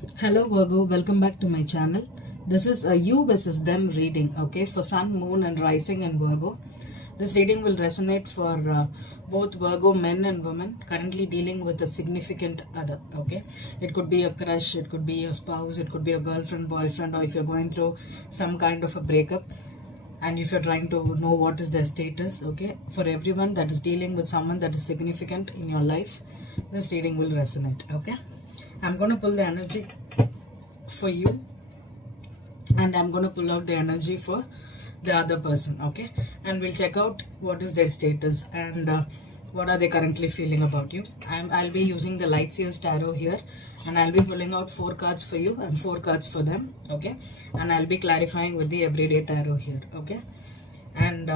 Hello Virgo, welcome back to my channel. This is a you versus them reading, okay, for Sun, Moon and Rising in Virgo. This reading will resonate for both Virgo men and women currently dealing with a significant other, okay. It could be a crush, it could be a spouse, it could be a girlfriend, boyfriend, or if you're going through some kind of a breakup and if you're trying to know what is their status, okay. For everyone that is dealing with someone that is significant in your life, this reading will resonate, okay. I'm going to pull the energy for you and I'm going to pull out the energy for the other person, okay, and we'll check out what is their status and what are they currently feeling about you. I'll be using the Light Seers Tarot here and I'll be pulling out 4 cards for you and 4 cards for them, okay, and I'll be clarifying with the Everyday Tarot here, okay, and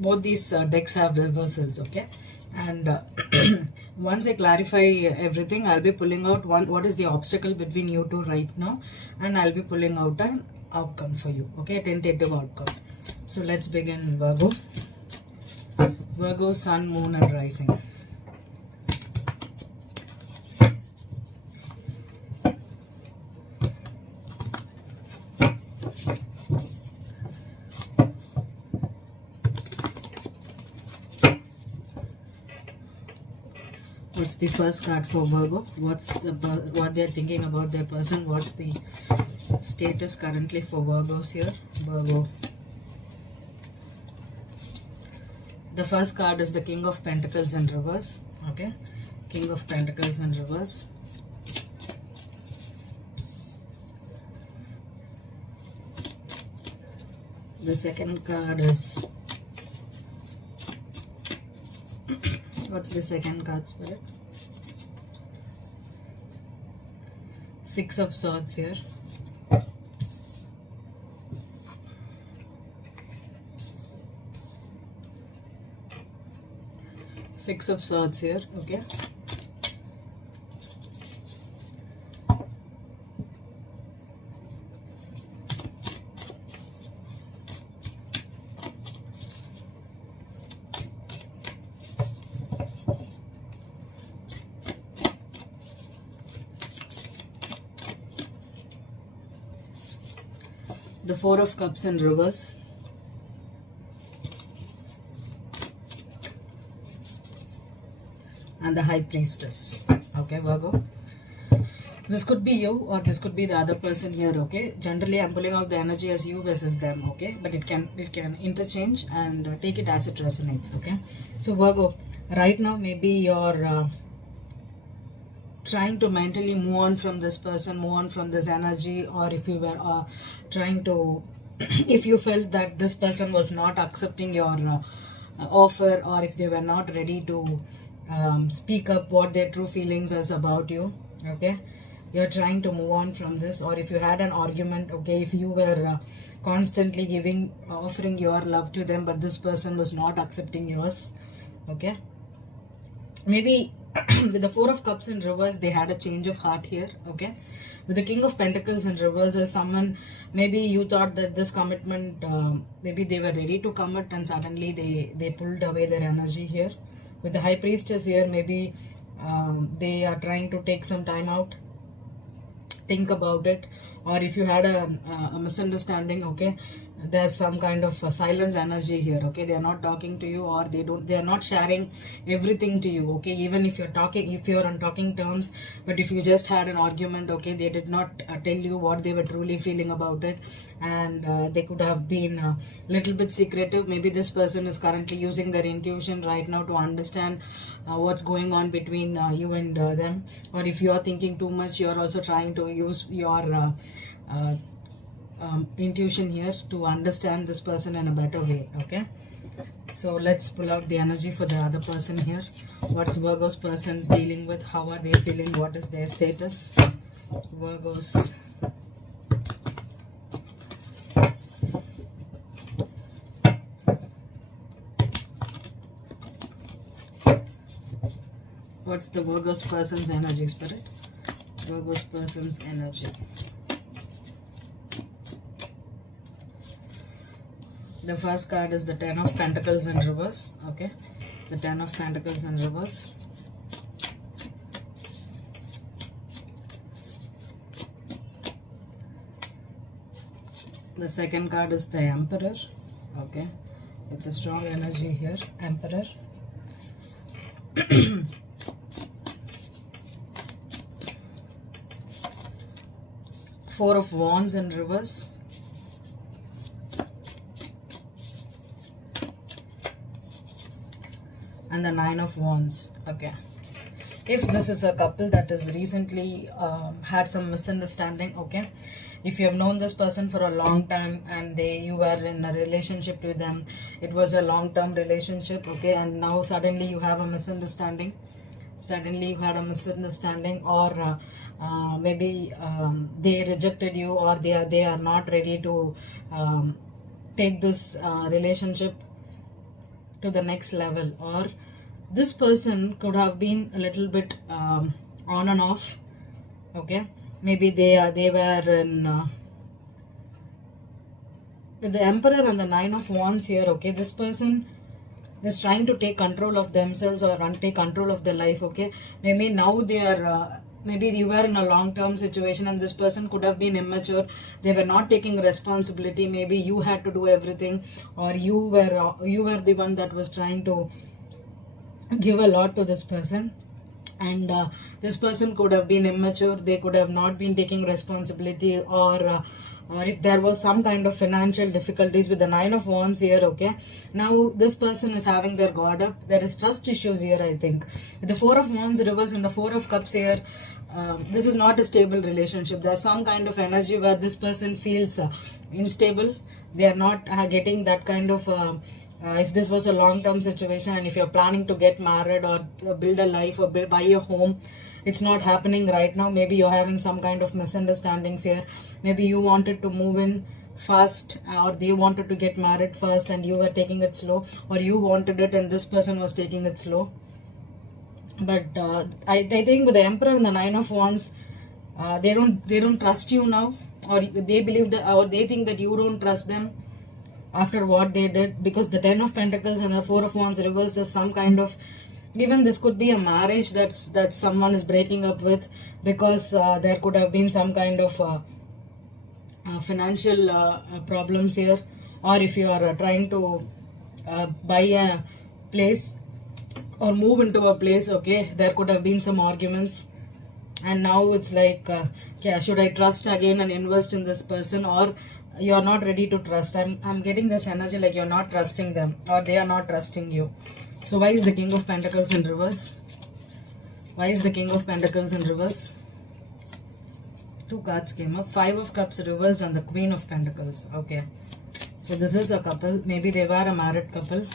both these decks have reversals, okay, and once I clarify everything, I'll be pulling out what is the obstacle between you two right now, and I'll be pulling out an outcome for you, okay, a tentative outcome. So let's begin. Virgo, Sun, Moon and Rising. What's the first card for Virgo? What they're thinking about their person? What's the status currently for Virgos here? Virgo. The first card is the King of Pentacles in reverse. Okay, King of Pentacles in reverse. The second card is what's the second card, Spirit? Six of Swords here. Six of Swords here, okay. The Four of Cups in reverse. And the High Priestess. Okay, Virgo. This could be you or this could be the other person here, okay. Generally, I'm pulling out the energy as you versus them, okay. But it can interchange and take it as it resonates, okay. So Virgo, right now maybe you're trying to mentally move on from this person, move on from this energy, or if you were trying to, if you felt that this person was not accepting your offer, or if they were not ready to speak up what their true feelings is about you, okay, you're trying to move on from this, or if you had an argument, okay, if you were constantly offering your love to them but this person was not accepting yours, okay, maybe with the Four of Cups in reverse, they had a change of heart here, okay. With the King of Pentacles in reverse, or someone, maybe you thought that this commitment, maybe they were ready to commit and suddenly they pulled away their energy here. With the High Priestess here, maybe they are trying to take some time out, think about it, or if you had a misunderstanding, okay, there's some kind of silence energy here, okay. They are not talking to you, or they are not sharing everything to you, okay. Even if you're on talking terms, but if you just had an argument, okay, they did not tell you what they were truly feeling about it, and they could have been a little bit secretive. Maybe this person is currently using their intuition right now to understand what's going on between you and them, or if you are thinking too much, you're also trying to use your intuition here to understand this person in a better way, okay. So let's pull out the energy for the other person here. What's Virgo's person dealing with? How are they feeling? What is their status? Virgo's. What's the Virgo's person's energy, Spirit? Virgo's person's energy. The first card is the Ten of Pentacles in reverse, okay. The Ten of Pentacles in reverse. The second card is the Emperor. Okay, it's a strong energy here. Emperor. Four of Wands in reverse. And the Nine of Wands. Okay. If this is a couple that has recently had some misunderstanding, okay, if you have known this person for a long time and you were in a relationship with them, it was a long-term relationship, okay, and now suddenly you have a misunderstanding, or maybe they rejected you, or they are not ready to take this relationship to the next level, or this person could have been a little bit on and off, okay. Maybe they were in with the Emperor and the Nine of Wands here, okay. This person is trying to take control of themselves or take control of their life, okay. Maybe now they are maybe you were in a long-term situation and this person could have been immature. They were not taking responsibility. Maybe you had to do everything, or you were the one that was trying to give a lot to this person, and this person could have been immature. They could have not been taking responsibility, or if there was some kind of financial difficulties with the Nine of Wands here, okay. Now this person is having their guard up. There is trust issues here, I think. With the Four of Wands reverse and the Four of Cups here, this is not a stable relationship. There's some kind of energy where this person feels unstable. They are not getting that kind of if this was a long-term situation, and if you're planning to get married or build a life or buy a home, it's not happening right now. Maybe you're having some kind of misunderstandings here. Maybe you wanted to move in fast, or they wanted to get married first and you were taking it slow, or you wanted it and this person was taking it slow. But I think with the Emperor and the Nine of Wands, they don't trust you now, or they believe that, or they think that you don't trust them after what they did, because the Ten of Pentacles and the Four of Wands reversed is some kind of, even this could be a marriage that someone is breaking up with, because there could have been some kind of financial problems here, or if you are trying to buy a place or move into a place, okay, there could have been some arguments, and now it's like yeah, should I trust again and invest in this person, or you're not ready to trust. I'm getting this energy like you're not trusting them, or they are not trusting you. So why is the King of Pentacles in reverse? Why is the King of Pentacles in reverse? Two cards came up. Five of Cups reversed and the Queen of Pentacles. Okay, so this is a couple. Maybe they were a married couple,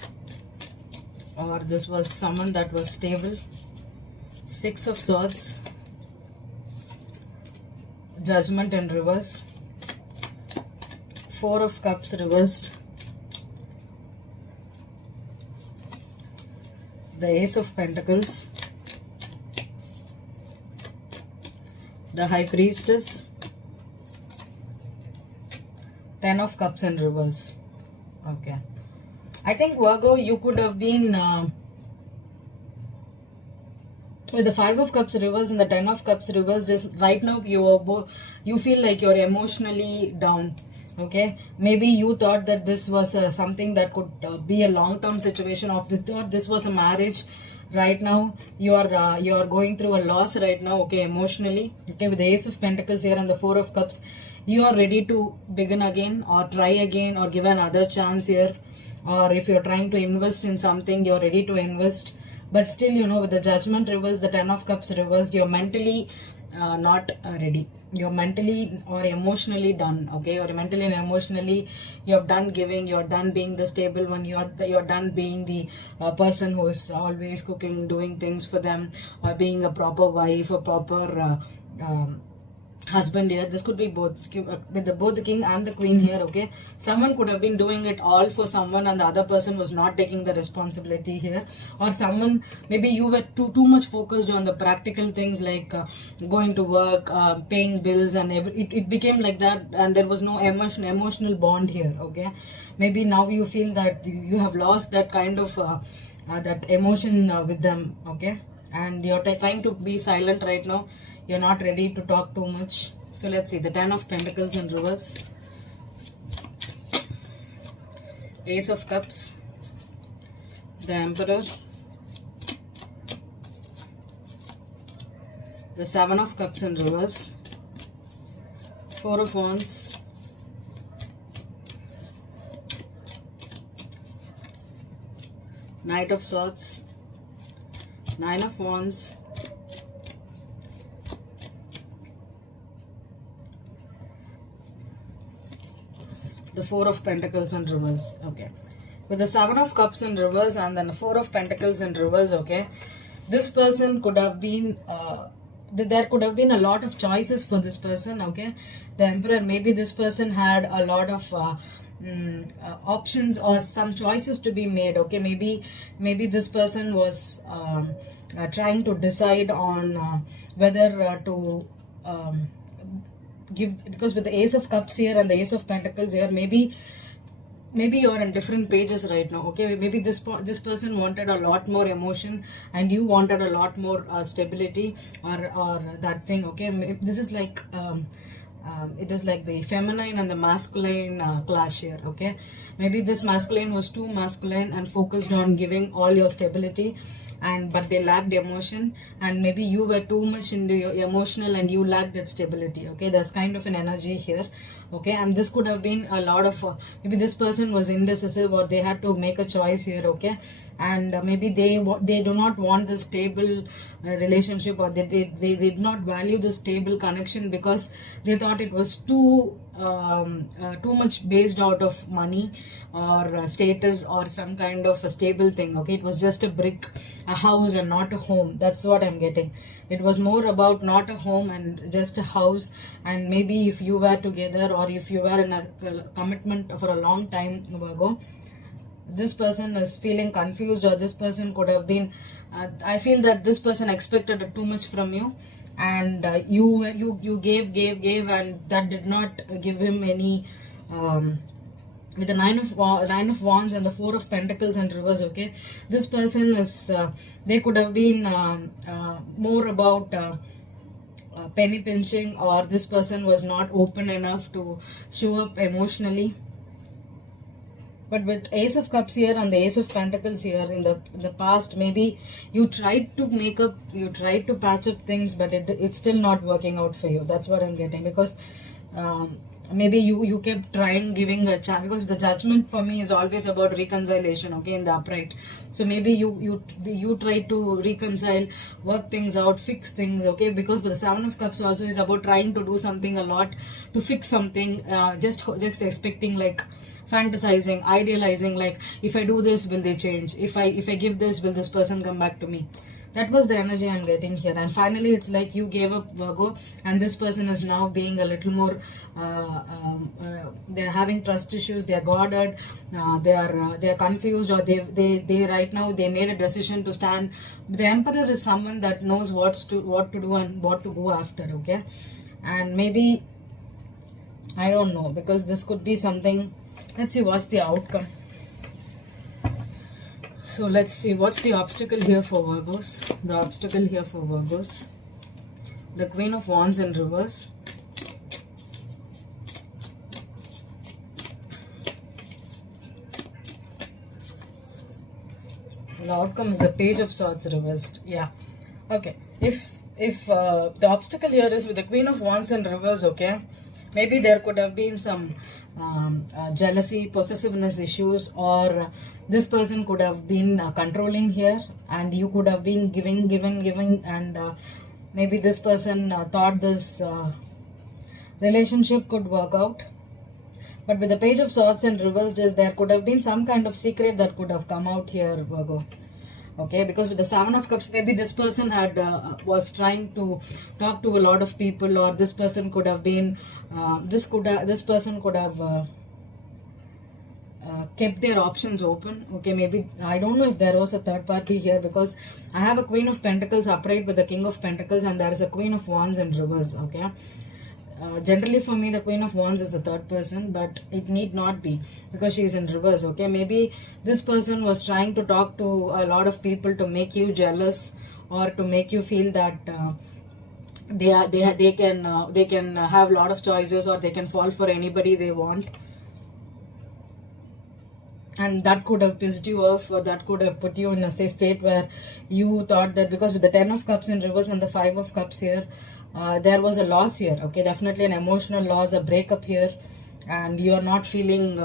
or this was someone that was stable. Six of Swords, Judgment in reverse, Four of Cups reversed, the Ace of Pentacles, the High Priestess, Ten of Cups in reverse. Okay, I think Virgo, you could have been with the Five of Cups reversed and the Ten of Cups reversed. Is right now you feel like you're emotionally down. Okay, maybe you thought that this was something that could be a long-term situation, of the thought this was a marriage. Right now you are going through a loss right now, okay, emotionally. Okay, with the Ace of Pentacles here and the Four of Cups, you are ready to begin again, or try again, or give another chance here. Or if you're trying to invest in something, you're ready to invest. But still, you know, with the Judgment reversed, the Ten of Cups reversed, you're mentally not ready. You're mentally or emotionally done, okay. Or mentally and emotionally you're done giving, you're done being the stable one, you're done being the person who is always cooking, doing things for them, or being a proper wife, a proper husband here. This could be both, with both the King and the Queen here, okay. Someone could have been doing it all for someone and the other person was not taking the responsibility here, or someone, maybe you were too much focused on the practical things like going to work, paying bills, and it became like that, and there was no emotional bond here, okay. Maybe now you feel that you have lost that kind of that emotion with them, okay, and you're trying to be silent right now. You're not ready to talk too much. So let's see the Ten of Pentacles in reverse. Ace of Cups, the Emperor, the Seven of Cups in reverse, Four of Wands, Knight of Swords, Nine of Wands, the Four of Pentacles in reverse. Okay, with the Seven of Cups in reverse and then the Four of Pentacles in reverse. Okay, this person could have been there could have been a lot of choices for this person. Okay, the Emperor, maybe this person had a lot of options or some choices to be made. Okay, maybe this person was trying to decide on whether to give, because with the Ace of Cups here and the Ace of Pentacles here, maybe you're in different pages right now. Okay, maybe this person wanted a lot more emotion and you wanted a lot more stability or that thing. Okay, this is like it is like the feminine and the masculine clash here. Okay, maybe this masculine was too masculine and focused on giving all your stability, and but they lacked emotion, and maybe you were too much into your emotional and you lacked that stability. Okay, there's kind of an energy here. Okay, and this could have been a lot of maybe this person was indecisive or they had to make a choice here. Okay, and maybe they do not want the stable relationship, or they did not value the stable connection because they thought it was too much based out of money or status or some kind of a stable thing. Okay, it was just a brick, a house, and not a home. That's what I'm getting. It was more about not a home and just a house. And maybe if you were together or if you were in a commitment for a long time ago, this person is feeling confused, or this person could have been I feel that this person expected too much from you, and you gave, and that did not give him any with the Nine of Wands and the Four of Pentacles in reverse. Okay, this person is they could have been more about penny pinching, or this person was not open enough to show up emotionally. But with Ace of Cups here and the Ace of Pentacles here, in the past, maybe you tried to make up, you tried to patch up things, but it's still not working out for you. That's what I'm getting, because maybe you kept trying, giving a chance, because the Judgment for me is always about reconciliation. Okay, in the upright. So maybe you try to reconcile, work things out, fix things. Okay, because for the Seven of Cups also is about trying to do something a lot, to fix something, just expecting, like fantasizing, idealizing, like if I do this, will they change? If I give this, will this person come back to me? That was the energy I'm getting here. And finally, it's like you gave up, Virgo, and this person is now being a little more they're having trust issues, they're guarded, they're confused, or they right now they made a decision to stand. The Emperor is someone that knows what to do and what to go after. Okay, and maybe I don't know, because this could be something. Let's see what's the outcome. So let's see what's the obstacle here for Virgos. The obstacle here for Virgos. The Queen of Wands in reverse. The outcome is the Page of Swords reversed. Yeah. Okay. If the obstacle here is with the Queen of Wands in reverse, okay, maybe there could have been some jealousy, possessiveness issues, or this person could have been controlling here, and you could have been giving, and maybe this person thought this relationship could work out. But with the Page of Swords in reversed, there could have been some kind of secret that could have come out here, Virgo. Okay, because with the Seven of Cups, maybe this person had was trying to talk to a lot of people, or this person could have been this person could have kept their options open. Okay, maybe I don't know if there was a third party here, because I have a Queen of Pentacles upright with the King of Pentacles, and there is a Queen of Wands in reverse. Okay. Generally for me the Queen of Wands is the third person, but it need not be, because she is in reverse. Okay, maybe this person was trying to talk to a lot of people to make you jealous, or to make you feel that they can have a lot of choices, or they can fall for anybody they want. and that could have pissed you off, or that could have put you in a state where you thought that, because with the 10 of cups in reverse and the 5 of cups here, there was a loss here. Okay, definitely an emotional loss, a breakup here, and you are not feeling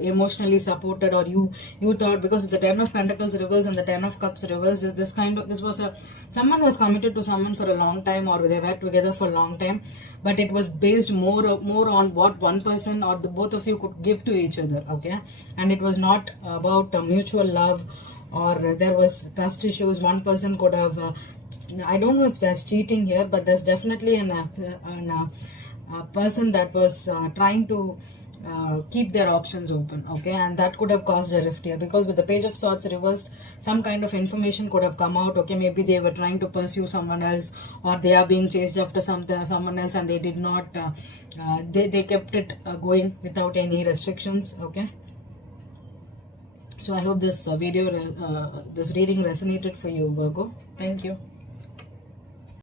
emotionally supported, or you thought, because the 10 of pentacles reverse and the 10 of cups reverse is this was a, someone was committed to someone for a long time, or they were together for a long time, but it was based more on what one person or the both of you could give to each other. Okay, and it was not about mutual love, or there was trust issues. One person could have I don't know if there's cheating here, but there's definitely a person that was trying to keep their options open. Okay, and that could have caused a rift here, because with the Page of Swords reversed, some kind of information could have come out. Okay, maybe they were trying to pursue someone else, or they are being chased after someone else, and they did not they kept it going without any restrictions. Okay, so I hope this this reading resonated for you, Virgo. Thank you.